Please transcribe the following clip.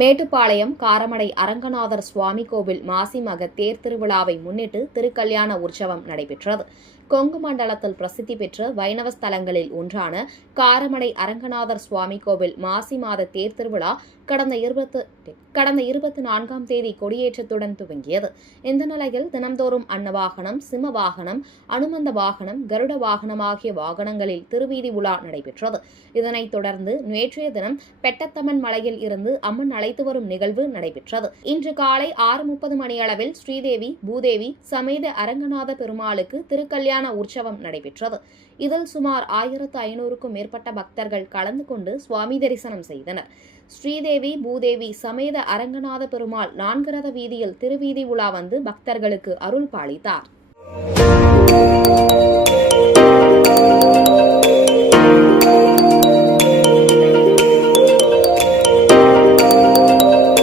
மேட்டுப்பாளையம் காரமடை அரங்கநாதர் சுவாமி கோவில் மாசி மக தேர் திருவிழாவை முன்னிட்டு திருக்கல்யாண உற்சவம் நடைபெற்றது. கொங்கு மண்டலத்தில் பிரசித்தி பெற்ற வைணவ ஸ்தலங்களில் ஒன்றான காரமடை அரங்கநாதர் சுவாமி கோவில் மாசி மாத தேர் திருவிழா கடந்த 24ஆம் தேதி கொடியேற்றத்துடன் துவங்கியது. இந்த நிலையில் தினம்தோறும் அன்னவாகனம், சிம்ம வாகனம், அனுமந்த வாகனம், கருட வாகனம் ஆகிய வாகனங்களில் திருவீதி உலா நடைபெற்றது. இதனைத் தொடர்ந்து நேற்றைய தினம் பெட்டத்தம்மன் மலையில் இருந்து அம்மன் அழைத்து வரும் நிகழ்வு நடைபெற்றது. இன்று காலை 6:30 மணியளவில் ஸ்ரீதேவி, பூதேவி சமேத அரங்கநாத பெருமாளுக்கு திருக்கல்யாண உற்சவம் நடைபெற்றது. இதில் சுமார் 1500க்கும் மேற்பட்ட பக்தர்கள் கலந்து கொண்டு சுவாமி தரிசனம் செய்தனர். ஸ்ரீதேவி, பூதேவி சமேத அரங்கநாத பெருமாள் 4 ரத வீதியில் திருவீதி உலா வந்து பக்தர்களுக்கு அருள் பாலித்தார்.